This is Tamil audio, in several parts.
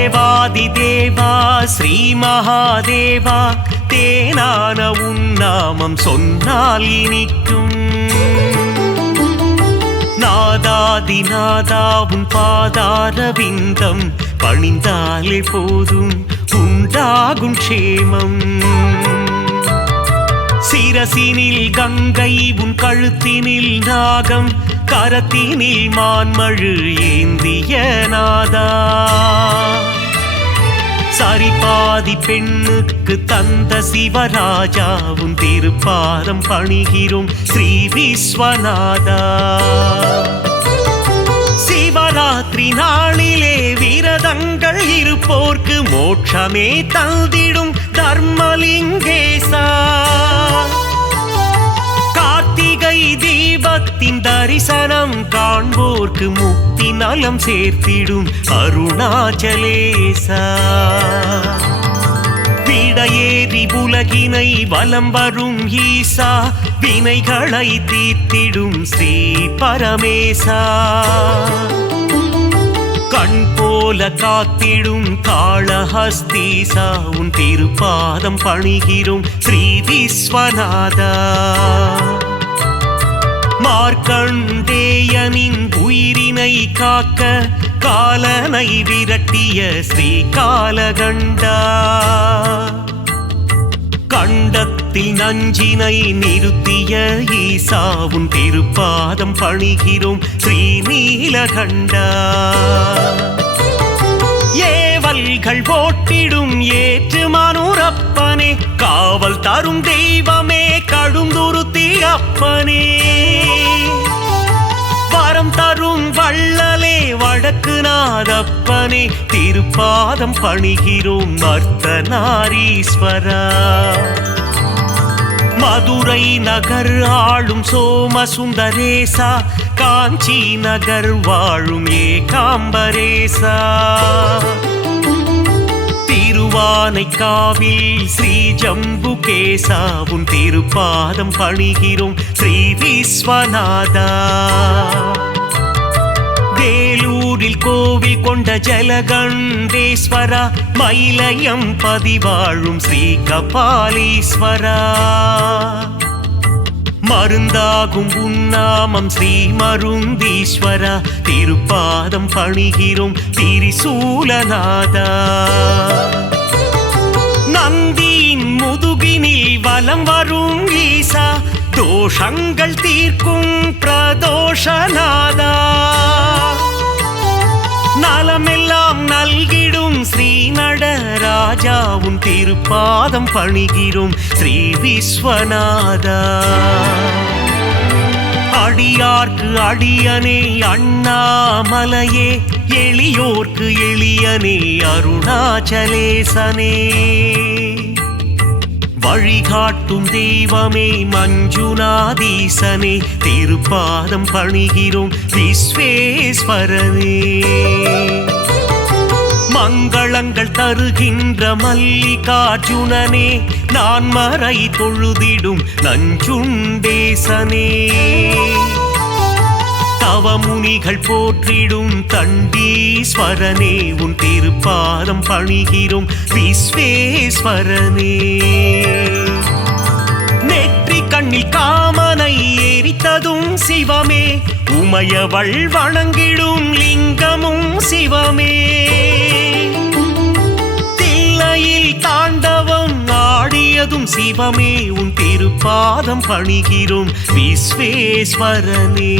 தேவாதி தேவா ஸ்ரீ மகாதேவா தேனான உன்னாமம் சொன்னால் இனிக்கும். நாதாதி நாதா உன் பாதார விந்தம் பணிந்தாலே போதும் உண்டாகும் க்ஷேமம். சிரசினில் கங்கை உன் கழுத்தினில் நாகம் கரத்தினில் மான்மழு ஏந்திய நாதா. சரிபாதி பெண்ணுக்கு தந்த சிவராஜா உன் திருப்பாதம் பணிகிறோம் ஸ்ரீ விஸ்வநாதா. சிவராத்திரி நாளிலே விரதங்கள் இருப்போர்க்கு மோட்சமே தந்திடும் தர்மலிங்கேசா. கார்த்திகை தீபத்தின் தரிசனம் காண்போர்க்கு முக்தி நலம் சேர்த்திடும் அருணாச்சலேசா. விடையேறி உலகினை வலம் வரும் ஈசா வினைகளை தீர்த்திடும் ஸ்ரீ பரமேசா. கண் போல காத்திடும் காளஹஸ்தீசா உன் திருப்பாதம் பணிகிறோம் ஸ்ரீ விஸ்வநாதா. மார்க்கண்டேயனின் உயிரினை காக்க காலனை விரட்டிய ஸ்ரீ காலகண்டா. கண்டத்தில் நஞ்சினை நிறுத்திய ஈசா உன் திருப்பாதம் பணிகிறோம் ஸ்ரீ நீலகண்டா. ஏவல்கள் போட்டிடும் ஏற்று மனுரப்பனே காவல் தரும் தெய்வமே கடுந்துருத்தி அப்பனே. வரம் தரும் வள்ளலே வடக்கு நாதப்பனே திருப்பாதம் பணிகிறோம் அர்த்தநாரீஸ்வரா. மதுரை நகர் ஆளும் சோமசுந்தரேசா காஞ்சி நகர் வாழும் ஏகாம்பரேசா. திருவானைக்காவில் ஸ்ரீ ஜம்புகேசா உன் திருப்பாதம் பணிகிறோம் ஸ்ரீ விஸ்வநாதா. வேலூரில் கோவில் கொண்ட ஜலகண்டேஸ்வரா மயிலயம் பதிவாழும் ஸ்ரீ கபாலீஸ்வரா. மருந்தாகும் உன்னாமம் ஸ்ரீ மருந்தீஸ்வரா திருப்பாதம் பணிகிறோம் திரிசூலநாதா. நந்தியின் முதுகினில் வலம் வரும் ஈசா தோஷங்கள் தீர்க்கும் பிரதோஷநாதா. நலமெல்லாம் நல்கிடும் ஸ்ரீ நடராஜா உன் திருப்பாதம் பணிகிறோம் ஸ்ரீ விஸ்வநாதா. அடியார்க்கு அடியனே அண்ணாமலையே எளியோர்க்கு எளியனே அருணாச்சலேசனே. வழிகாட்டும் தெய்வமே மஞ்சுநாதீசனே திருப்பாதம் பணிகிறோம் விஸ்வேஸ்வரனே. மங்களங்கள் தருகின்ற மல்லிகார்ஜுனனே நான் மறை தொழுதிடும் நஞ்சுண்டேசனே. தவமுனிகள் போற்றிடும் தண்டீஸ்வரனே உன் திருப்பாதம் பணிகிறோம் விஸ்வேஸ்வரனே. நெற்றி கண்ணில் காமனை எரித்ததும் சிவமே உமையவள் வணங்கிடும் லிங்கமும் சிவமே. தில்லையில் தாண்டவம் ஆடியதும் சிவமே உன் திருப்பாதம் பணிகிறோம் விஸ்வேஸ்வரனே.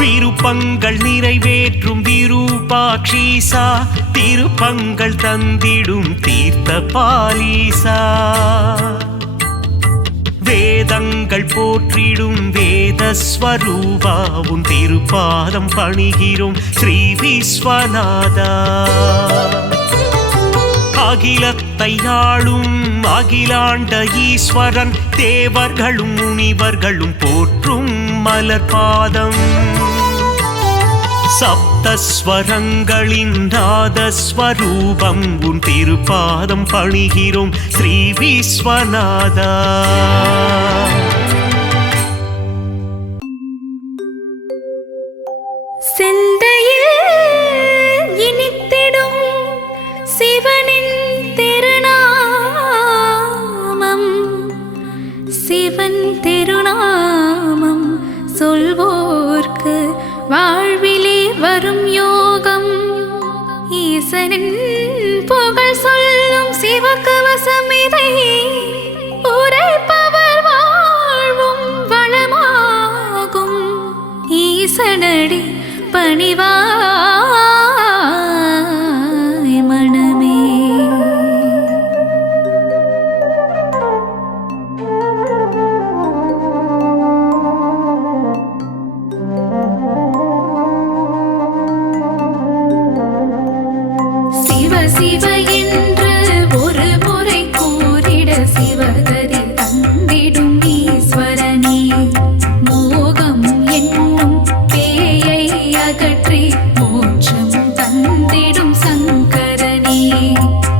விருப்பங்கள் நிறைவேற்றும் விரூபாட்சீசா திருப்பங்கள் தந்திடும் தீர்த்த பாலீசா. வேதங்கள் போற்றிடும் வேதஸ்வரூபா உன் திருப்பாதம் பணிகிறோம் ஸ்ரீ விஸ்வநாதா. அகிலத்தை ஆளும் அகிலாண்ட ஈஸ்வரன் தேவர்களும் முனிவர்களும் போற்றும் மலர்பாதம். சப்தஸ்வரங்களின் நாதஸ்வரூபம் உன் திருப்பாதம் பணிகிறோம் ஸ்ரீ விஸ்வநாதா. சிந்தையில் இனி பணிவாய் மனமே. சிவ சிவ என்று ஒரு முறை கூறிட சிவகதி தந்திடும் ஈஸ்வரனே. மோகம் என்னும் பேயை அகற்றி மோட்சம் தந்திடும் சங்கரனே.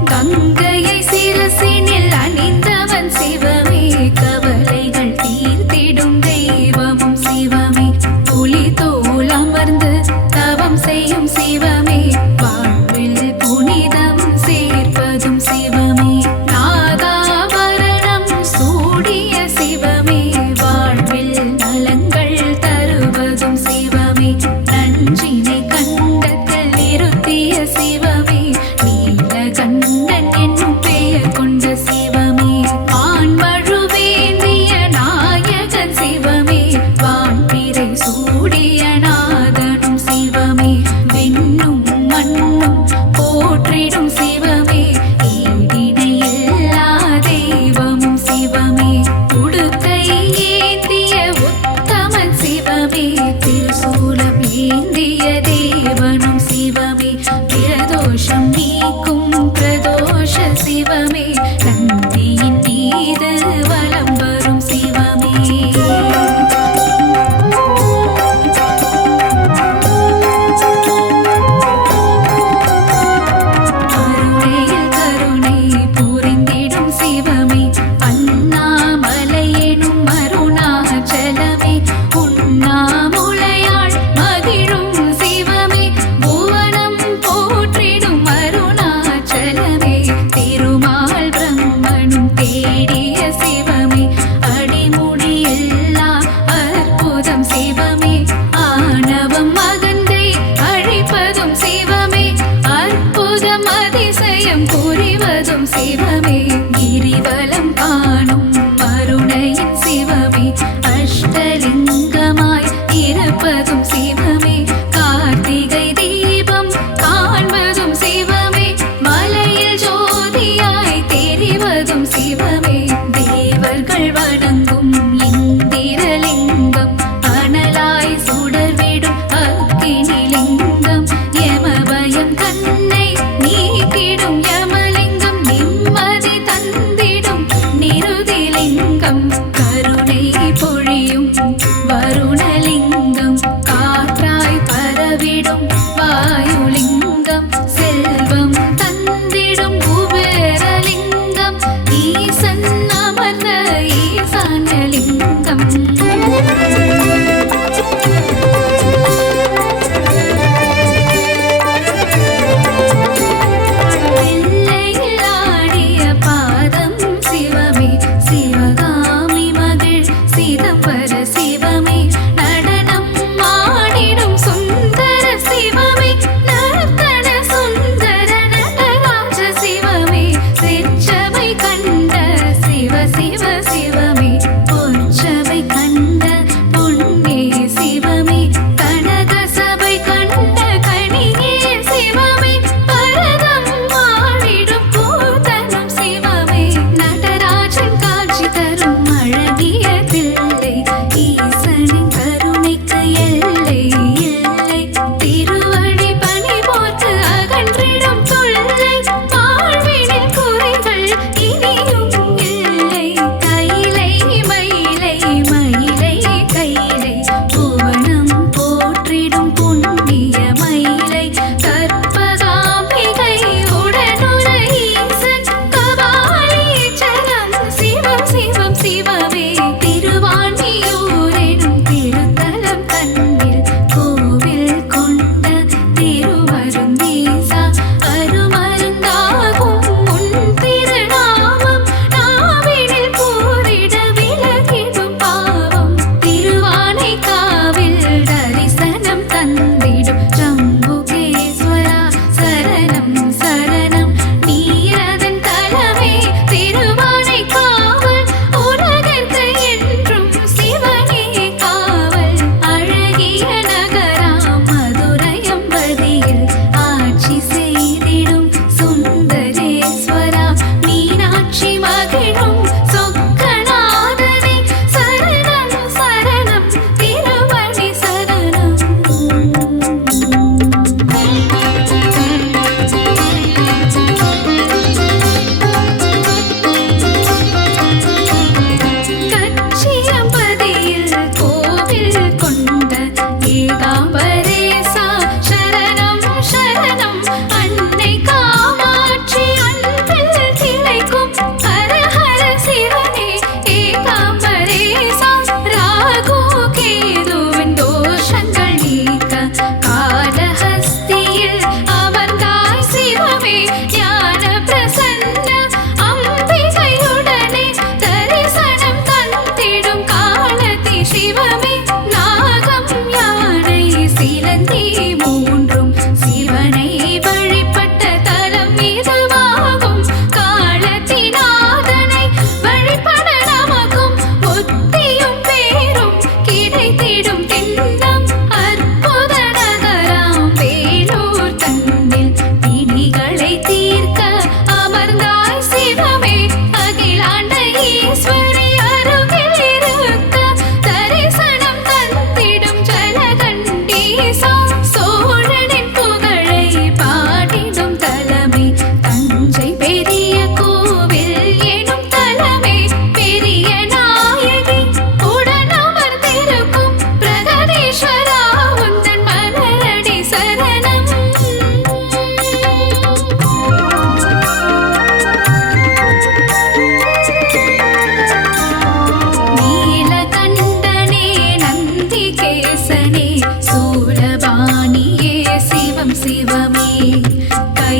கங்கையை சிரசினில் அணிந்தவன் சிவமே. கவலைகள் தீர்த்திடும் தெய்வமும் சிவமே. புலி தோல் அமர்ந்து தவம் செய்யும் சிவமே. வாழ்வில் புனிதம் சேர்ப்பதும் சிவமே. நாகாபரணம் சூடிய சிவமே. வாழ்வில் நலங்கள் தருவதும் சிவமே. நஞ்சினை கண்டத்தில் நிறுத்திய சிவமே. நீலகண்டன் என்னும் பெயர் கொண்ட சிவமே. ஆண்மழுவேந்திய நாயகன் சிவமே. வான்பிறை சூடிய நாதனும் சிவமே. விண்ணும் மண்ணும் போற்றிடும் சிவமே. ஈடிணையில்லா தெய்வமும் சிவமே. உடுக்கை ஏந்திய உத்தமன் சிவமே. திருசூலம் ஏந்திய தேவனும் சிவமே. பிரதோஷம் நீக்கும் பிரதோஷ சிவமே. நந்தியின் மீது வலம் வரும் சிவமே. கருணையில் கருணை புரிந்திடும் சிவமே. அண்ணாமலை எனும் அருணாச்சலமே. உண்ணாமுலையாள் மகிழும் சிவமே. புவனம் போற்றிடும் அருணாச்சலமே. திருமால் பிரம்மனும் தேடிய சிவமே. அடிமுடி எல்லா அற்புதம் சிவமே. ஆணவம் அகந்தை அழிப்பதும் சிவமே. அற்புதம் அதிசயம் புரிவதும் சிவமே. கிரிவலம் காணும் அருணையின் சிவமே. அஷ்டலிங்கமாய் இருப்பதும் சிவமே. கார்த்திகை தீபம் காண்பதும் சிவமே. மலையில் ஜோதியாய் தெரிவதும் சிவமே. தேவர்கள் வணங்கும் இந்திரலிங்கம். அனலாய் சுடர்விடும் அக்கினிலிங்கம். யமபயம் தன்னை நீக்கிடும் யமலிங்கம். நிம்மதி தந்திடும் நிருதிலிங்கம். கருணை பொழியும்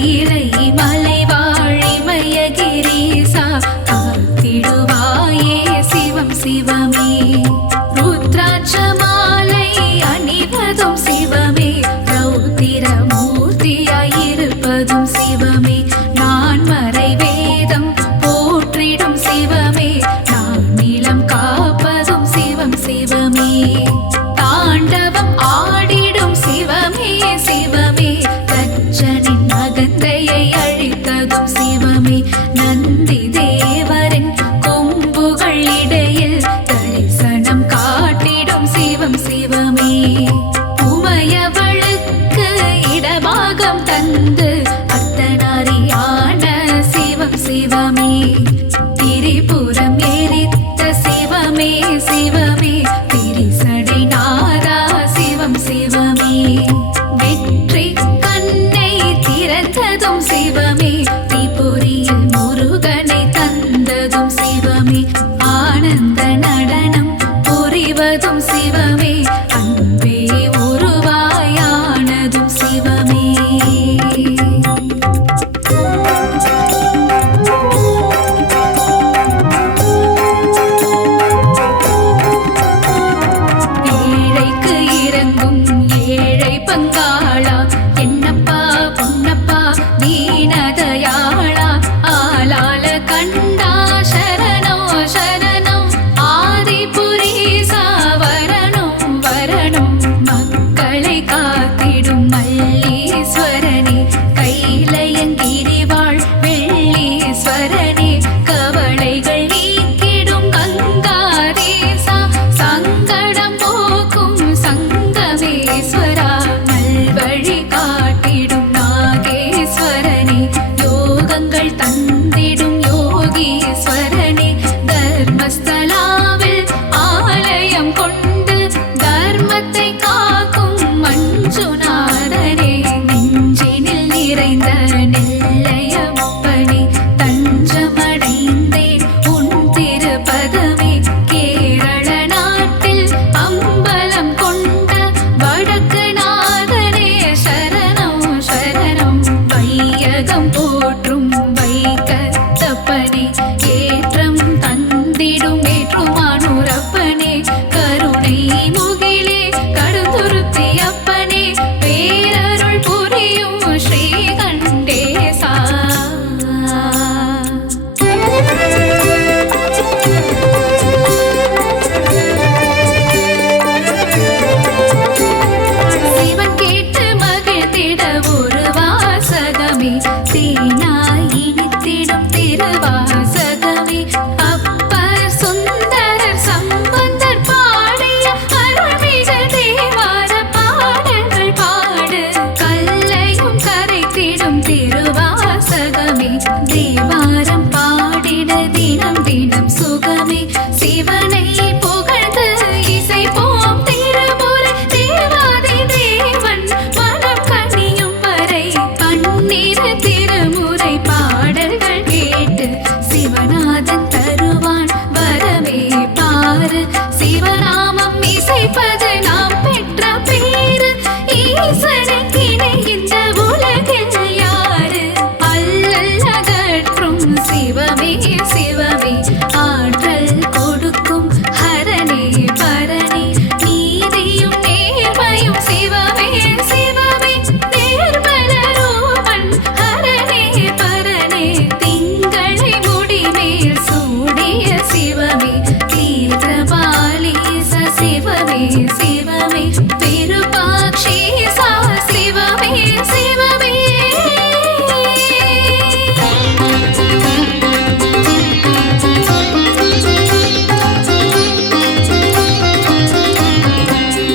கைலை மலைவாழ் இமயகிரீசா காத்திடுவாயே சிவம் சிவமே. ருத்ராட்ச மாலை அணிவதும் சிவமே, ரௌத்திரமூர்த்தியாயிருப்பதும் சிவமே. நான் மறை வேதம் போற்றிடும் சிவமே, நான் நிலம் காப்பதும் சிவம் சிவமே. தாண்டவம் ஆடிடும் சிவமே சிவமே, தச்சனின் அகந்தையை அழித்ததும் சிவமே. நந்தி தேவரின் கொம்புகள் இடையில் தரிசனம் காட்டிடும் சிவம் சிவமே. உமையவளுக்கு இடபாகம் தந்து அர்த்தநாரியான சிவம் சிவமே. திரிபுரம் எரித்த சிவமே சிவமே, திரிசடை நாதா சிவம் சிவமே. வெற்றி கண்ணை திறந்ததும் சிவமே, திரிபுரியில் முருகனை தந்ததும் சிவமே. ஆனந்த நடனம் புரிவதும் சிவமே, அன்பே உருவாயானதும் சிவமே. ஏழைக்கு இறங்கும் ஏழை பங்காளா, என்னப்பா பொன்னப்பா தீனதயாளா. ஆலால கண்டா சரணோ சரணோ, ஆதிபுரீசா வரணும் வரணும். மக்களை காத்திடும் மல்லீஸ்வரனே, கைலயங்கிரிவாழ் வெள்ளீஸ்வரனே. கவலைகள் நீக்கிடும் கங்காதேசா, சங்கடம் போக்கும் சங்கமேஸ்வரா. நல்வழி காட்டிடும் நாகேஸ்வரனே, யோகங்கள் தந்திடும் யோகீஸ்வரனே. தர்மஸ்தலாவில் ஆலயம் கொண்டு தர்மத்தை காக்கும் மஞ்சுநாதனே. நெஞ்சினில் நிறைந்த நெல்லையப்பனே, தஞ்சமடைந்தேன் உன் திருப்பதமே. கேரள நாட்டில் அம்பலம் கொண்ட வடக்கு நாதனே, சரணம் சரணம். வையகம் போற்றும் வைக்கத்தப்பனே, ஏற்றம் தந்திடும் ஏற்றுமானூரப்பனே. கருணை முகிலே கடுந்துருத்தி அப்பனே, பேரருள் புரியும் ஸ்ரீகண்டேசா. சிவன் கேட்டு மகிழ்ந்திட ஒரு வாசகமே, தேனாய் இனித்திடும் திருவாசகமே. அப்பர் சுந்தரர் சம்பந்தர் பாடிய அருள்மிகு தேவார பாடல்கள் பாடு. கல்லையும் கரைத்திடும் திருவாசகமே, தேவாரம் பாடிட தினம் தினம் சுகமே. சிவனை புகழ்ந்து இசைப்போம் திருமுறை, தேவாதி தேவன் மனம் கனியும் வரை. பன்னிரு திருமுறை பாடல்கள் கேட்டு சிவநாதன் தருவான் வரமே பாரு. சிவநாமம் இசைப்பது நாம் பெற்ற பேரு, ஈசனுக்கு இணை இந்த உலகில் யாரு. அல்லல் அகற்றும் சிவமே சிவமே, ஆற்றல் கொடுக்கும் ஹரனே பரனே. நீதியும் நேர்மையும் சிவமே சிவமே, நேர்மல ரூபன் ஹரனே பரனே. திங்களை முடிமேல் சூடிய சிவமே, தீர்த்தபாலீச சிவமே சிவமே. விருபாக்ஷீசா சிவமே சிவமே.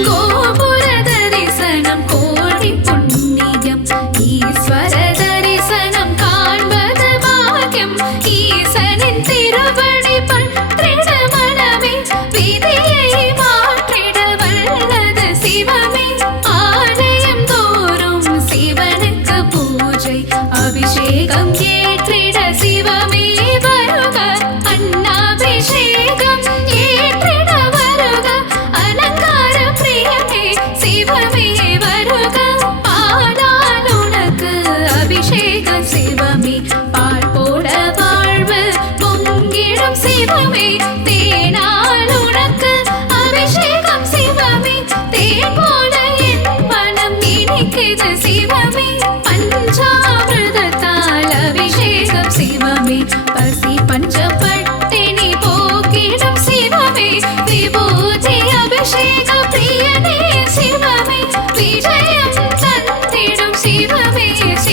கோபுர தரிசனம் கோடி புண்ணியம், ஈஸ்வர தரிசனம் காண்பது பாக்கியம். ஈசனின் திருவடி பற்றிட மனமே, விதியை மாற்றிட வல்லது சிவமே. ஆலயம் தோறும் சிவனுக்கு பூஜை அபிஷேகம் ஏற்றிட சிவமே வருக. அன்னாபிஷேகம் ஏற்றிட வருக, அலங்கார பிரியமே சிவமே வருக. ஆனால் உனக்கு அபிஷேகம்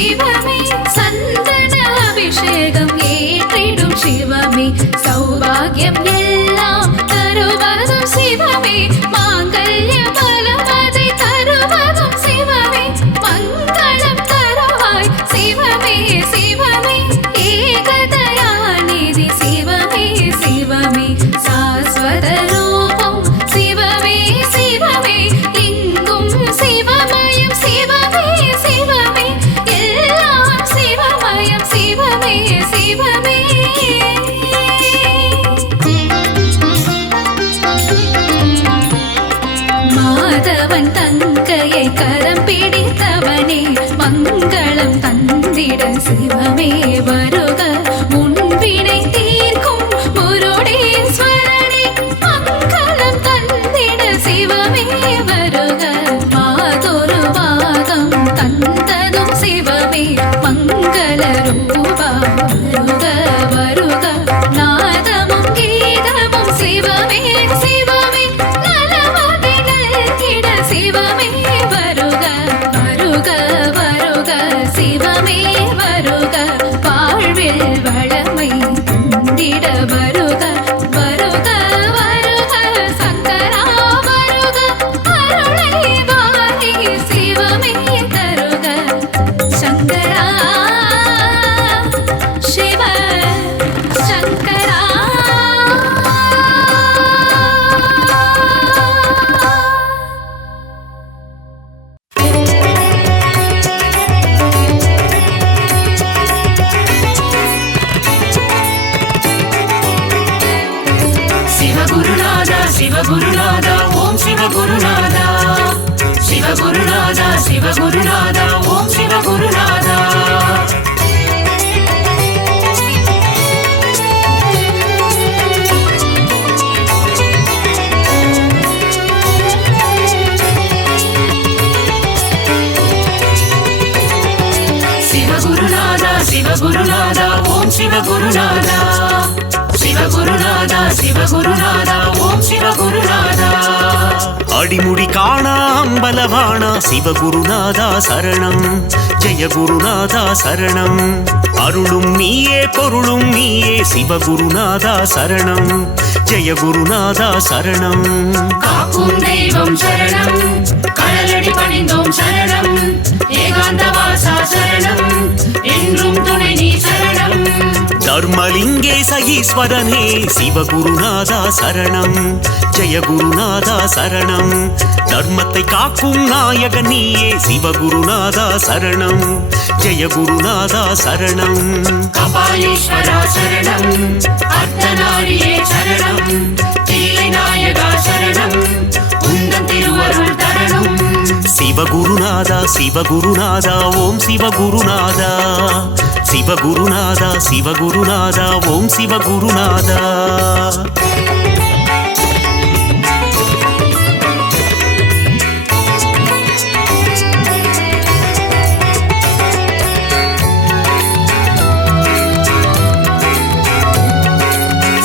சிவமே சந்தன அபிஷேகம் ஏற்றிடும் சிவமே சௌபாகியம் எல்லாம் தருவதும் சிவமே மாங்கல்ய பலமதை தருவதும் சிவமே மங்களம் தருவாய் சிவமே சிவமே ஏகதயாநிதி சிவமே சிவமே சாஸ்வத ரூபம் சிவமே சிவமே எங்கும் சிவமயம் சிவமே சிவமே எல்லாம் சிவமயம் சிவமே சிவமே மாதவன் தங்கையை கரம் பிடித்தவனே மங்களம் தந்திட சிவமே வருக முன்பினை தீர்க்கும் முருடேஸ்வரனே மங்களம் தந்திட சிவமே வருக மாதொரு பாகம் தந்ததும் சிவமே மங்கள ரூபா வருக வருக நாதமும் கீதமும் சிவமே சிவமே நலமதை நல்கிட சிவமே வருக வருக வருக சிவமே வருக வாழ்வில் வளமை தந்திட வருக வருக வருக சங்கரா வருக அருளை வாரி சிவமே தருக சங்கரா சிவ சங்கரா சிவகுருநாதா சிவகுருநாதா ஓம் சிவகுருநாதா சிவகுருநாதா சிவகுருநாதா ஓம் சிவகுருநாதா சிவகுருநாதா சிவகுருநாதா ஓம் சிவகுருநாதா சிவகுருநாதா சிவகுருநாதா ஓம் சிவகுருநாதா அடிமுடி காணா அம்பலவாணா சிவகுருநாதா சரணம் ஜெய குருநாதா சரணம் அருளும் நீயே பொருளும் நீயே சிவகுருநாதா சரணம் ஜெய குருநாதா சரணம் காக்கும் தெய்வம் சரணம் கடலடி பணிந்தோம் சரணம் ஏகாந்த வாசா சரணம் என்றும் துணை நீ சரணம் தர்மலிங்கேச ஈஸ்வரனே சிவகுருநாதா சரணம் ஜெய குருநாதா சரணம் தர்மத்தை காக்கும் நாயகன் நீயே சிவகுருநாதா சரணம் ஜெய குருநாதா சரணம் கபாலீஸ்வரா சரணம் அர்த்தநாரியே சரணம் தில்லை நாயகா சரணம் உந்தன் திருவருள் தரணும் சிவகுருநாதா சிவகுருநாதா ஓம் சிவகுருநாதா சிவகுருநாதா சிவகுருநாதா ஓம் சிவகுருநாதா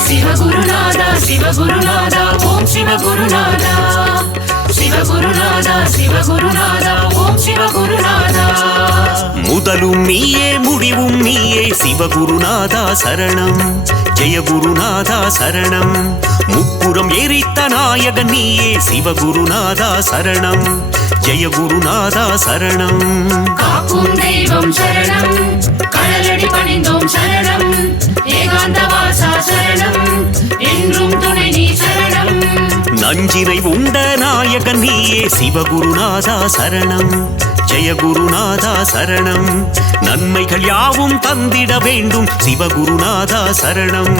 சிவகுருநாதா சிவகுருநாதா ஓம் சிவகுருநாதா சிவகுருநாதா சிவகுருநாதா ஓம் சிவகுருநாதா முதலும் நீயே முடிவும் நீயே சிவகுருநாதா சரணம் ஜெய குருநாதா சரணம் முப்புறம் எரித்த நாயகன் நீயே சிவகுருநாதா சரணம் ஜெய குருநாதா சரணம் காக்கும் தெய்வம் சரணம் கடலடி பணிந்தோம் சரணம் ஏகாந்த வாசா சரணம் என்றும் துணை நீ சரணம் நஞ்சினை உண்ட நாயகன் நீயே சிவகுருநாதா சரணம் ஜெய குருநாதா சரணம் நன்மைகள் யாவும் தந்திட வேண்டும் சிவகுருநாதா சரணம்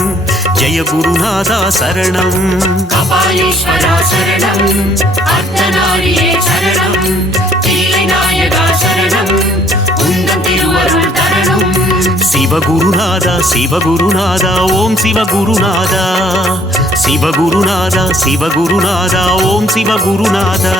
ஜெய குருநாதா சரணம் கபாலீஸ்வரா சரணம் அர்த்தநாரியே சரணம் தில்லை நாயகா சரணம் உந்தன் திருவருள் தரணும் சிவகுருநாதா சிவகுருநாதா ஓம் சிவகுருநாதா சிவகுருநாதா சிவகுருநாதா ஓம் சிவகுருநாதா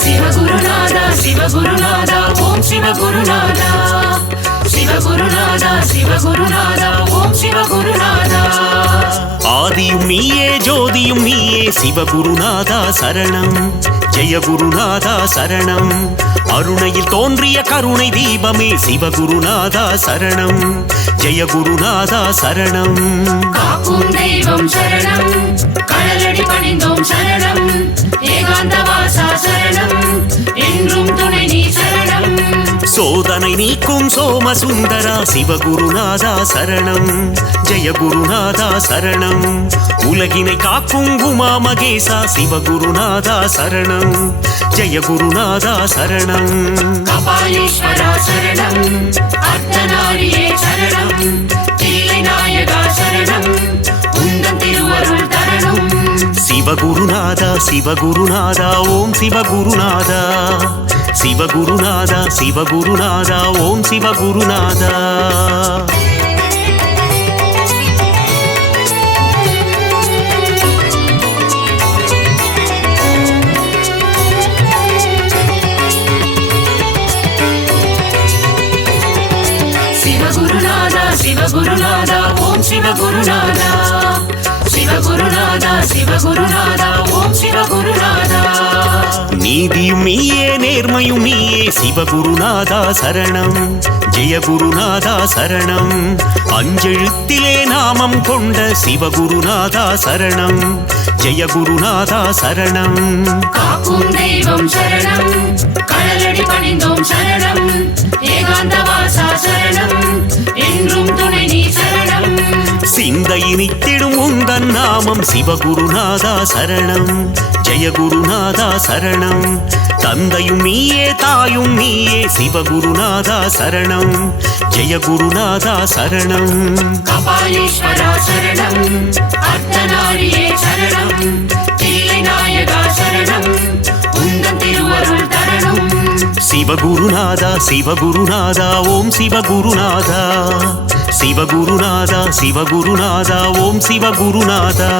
சிவகுருநாதா சிவகுருநாதா ஓம் சிவகுருநாதா சிவகுருநாதா சிவகுருநாதா ஓம் சிவகுருநாதா ஆதியும் நீயே ஜோதியும் நீயே சிவகுருநாதா சரணம் ஜெய குருநாதா சரணம் அருணையில் தோன்றிய கருணை தீபமே சிவகுருநாதா சரணம் ஜெய குருநாதா சரணம் காக்கும் தெய்வம் சரணம் கடலடி பணிந்தோம் சரணம் ஏகாந்த வாசா சரணம் என்றும் துணை நீ சரணம் சோதனை நீக்கும் சோமசுந்தரா சிவகுருநாதா சரணம் ஜெய குருநாதா சரணம் உலகினை காக்கும் உமா மகேசா சிவகுருநாதா சரணம் ஜெய குருநாதா சரணம் கபாலீஸ்வரா சரணம் அர்த்தநாரியே சரணம் தில்லை நாயகா சரணம் உந்தன் திருவருள் தரணும் சிவகுருநாதா சிவகுருநாதா ஓம் சிவகுருநாதா சிவகுருநாதா சிவகுருநாதா ஓம் சிவகுருநாதா சிவகுருநாதா சிவகுருநாதா ஓம் சிவகுருநாதா சிவகுருநாதா சிவகுருநாதா ஓம் சிவகுருநாதா நீதியும் நீயே நேர்மையும் நீயே சிவகுருநாதா சரணம் ஜெய குருநாதா சரணம் அஞ்செழுத்திலே நாமம் கொண்ட சிவகுருநாதா சரணம் ஜெய குருநாதா சரணம் காக்கும் தெய்வம் சரணம் கடலடி பணிந்தோம் சரணம் ஏகாந்த வாசா சரணம் என்றும் துணை நீ சரணம் சிந்தை நித்திடும் உந்தன் நாமம் சிவகுருநாதா சரணம் ஜெய குருநாதா சரணம் தந்தையும் நீயே தாயும் நீயே சிவகுருநாதா சரணம் ஜெய குருநாதா சரணம் கபாலீஸ்வரா சரணம் அர்த்தநாரியே சரணம் தில்லை நாயகா சரணம் உந்தன் திருவருள் தரணும் சிவகுருநாதா சிவகுருநாதா ஓம் சிவகுருநாதா சிவகுருநாதா சிவகுருநாதா ஓம் சிவகுருநாதா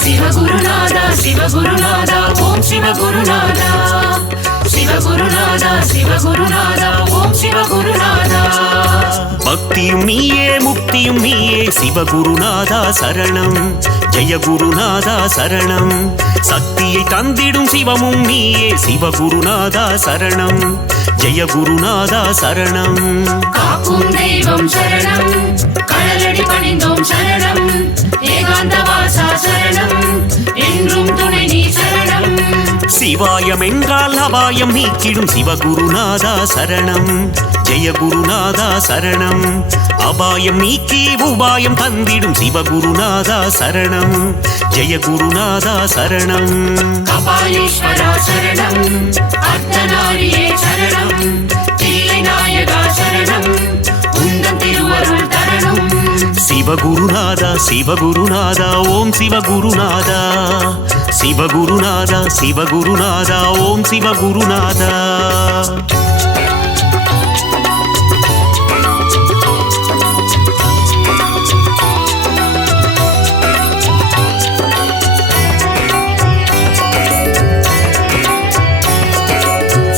சிவகுருநாதா சிவகுருநாதா ஓம் சிவகுருநாதா சிவகுருநாதா சிவகுருநாதா ஓம் சிவகுருநாதா பக்தியும் நீயே முக்தியும் நீயே சிவகுருநாதா சரணம் ஜெய குருநாதா சரணம் சக்தியை தந்திடும் சிவமும் நீயே சிவகுருநாதா சரணம் ஜெய குருநாதா சரணம் காக்கும் தெய்வம் சரணம் கடலடி பணிந்தோம் சரணம் ஏகாந்த வாசா சரணம் என்றும் துணை நீ சரணம் சிவாயம் என்றால் அபாயம் நீக்கிடும் சிவகுருநாதா சரணம் ஜெய குருநாதா சரணம் அபாயம் நீக்கி உபாயம் தந்திடும் சிவகுருநாதா சரணம் ஜெய குருநாதா சரணம் கபாலீஸ்வரா சரணம் அர்த்தநாரியே சரணம் தில்லை நாயகா சரணம் உந்தன் திருவருள் தரணும் சிவகுருநாதா சிவகுருநாதா ஓம் சிவகுருநாதா சிவகுருநாதா சிவகுருநாதா ஓம் சிவகுருநாதா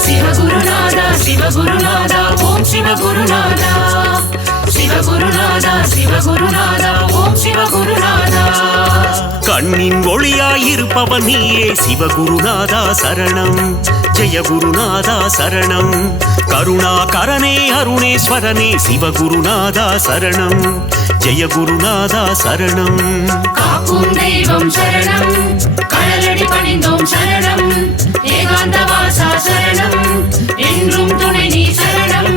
சிவகுருநாதா சிவகுருநாதா ஓம் சிவகுருநாதா சிவகுருநாதா சிவகுருநாதா ஓம் சிவகுருநாதா கண்ணின் ஒளியாயிருப்பவன் நீயே சிவகுருநாதா சரணம் ஜெய குருநாதா சரணம் கருணாகரனே அருணேஸ்வரனே சிவகுருநாதா சரணம் ஜெய குருநாதா சரணம் காக்கும் தெய்வம் சரணம் கடலடி பணிந்தோம் சரணம் ஏகாந்த வாசா சரணம் என்றும் துணை நீ சரணம்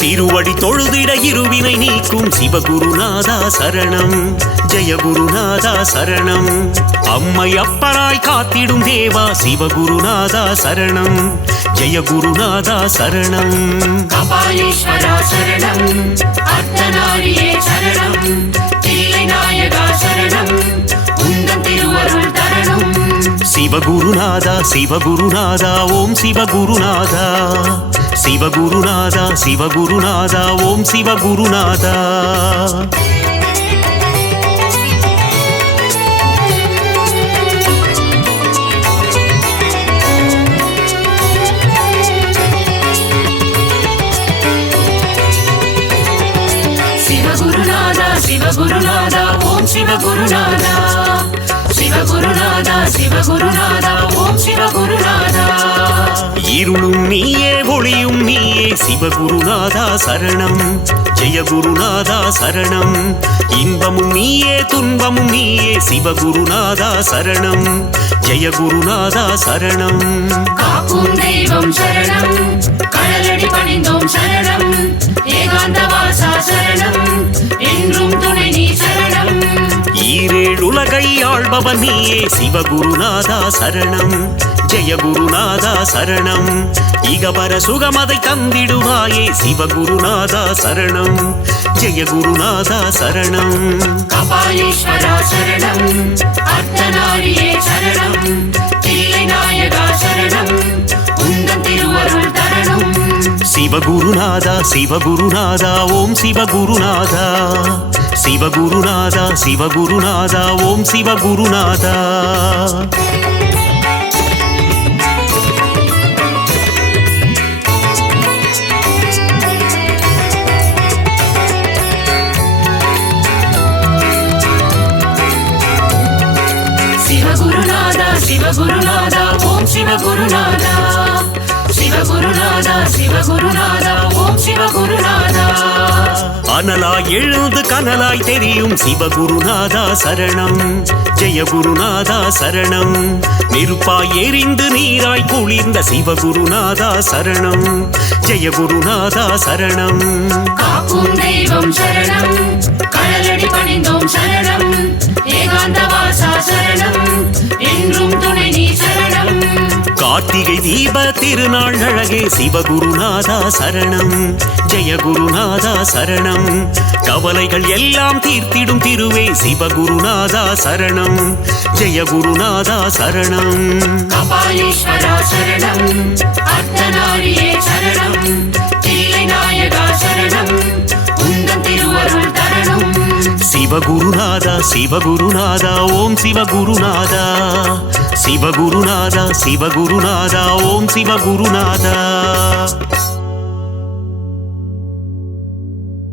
திருவடி தொழுதிட இருவினை நீக்கும் சிவகுருநாதா சரணம் ஜெய குருநாதா சரணம் அம்மை அப்பனாய் காத்திடும் தேவா சிவகுருநாதா சரணம் ஜெய குருநாதா சரணம் கபாலீஸ்வரா சரணம் அர்த்தநாரியே சரணம் தில்லை நாயகா சரணம் உந்தன் திருவருள் தரணும் சிவகுருநாதா சிவகுருநாதா ஓம் சிவகுருநாதா சிவகுருநாதா சிவகுருநாதா ஓம் சிவகுருநாதா. சிவகுருநாதா சிவகுருநாதா ஓம் சிவகுருநாதா. சிவகுருநாதா சிவகுருநாதா ஓம் சிவகுருநாதா. இருளும் நீயே ஒளியும் நீயே சிவகுருநாதா சரணம். ஜெயகுருநாதா சரணம். இன்பமும் நீயே துன்பமும் நீயே சிவகுருநாதா சரணம். ஜெயகுருநாதா சரணம். காக்கும் தெய்வம் சரணம், கடலடி பணிந்தோம் சரணம். ஏகாந்த வாசா சரணம், என்றும் துணை நீ சரணம். ஈரேழு உலகை ஆள்பவன் நீயே சிவகுருநாதா சரணம். ஜெயகுருநாதா சரணம். இகபர சுகமதை தந்திடுவாயே சிவகுருநாதா சரணம். ஜெயகுருநாதா சரணம். கபாலீஸ்வரா சரணம், அர்த்தநாரியே சரணம். தில்லை நாயகா சரணம், உந்தன் திருவருள் தரணும். சிவகுருநாதா சிவகுருநாதா ஓம் சிவகுருநாதா. சிவகுருநாதா சிவகுருநாதா ஓம் சிவகுருநாதா. சிவகுருநாதா சிவகுருநாதா ஓம் சிவகுருநாதா. சிவகுருநாதா சிவகுருநாதா ஓம் சிவகுருநாதா. அனலாய் எழுந்து கனலாய் தெரியும் சிவகுருநாதா சரணம். ஜெயகுருநாதா சரணம். நெருப்பாய் எரிந்து நீராய் குளிர்ந்த சிவகுருநாதா சரணம். ஜெயகுருநாதா சரணம். காக்கும் தெய்வம் சரணம், கடலடி பணிந்தோம் சரணம். ஏகாந்த வாசா சரணம், என்றும் துணை நீ சரணம். கார்த்திகை தீப திருநாள் அழகே சிவகுருநாதா சரணம். ஜெயகுருநாதா சரணம். கவலைகள் எல்லாம் தீர்த்திடும் திருவே சிவகுருநாதா சரணம். ஜெயகுருநாதா சரணம். கபாலீஸ்வரா சரணம், அர்த்தநாரியே சரணம். தில்லை நாயகா சரணம், உந்தன் திருவருள் தரணும். சிவகுருநாதா சிவகுருநாதா ஓம் சிவகுருநாதா. சிவகுருநாதா சிவகுருநாதா ஓம் சிவகுருநாதா.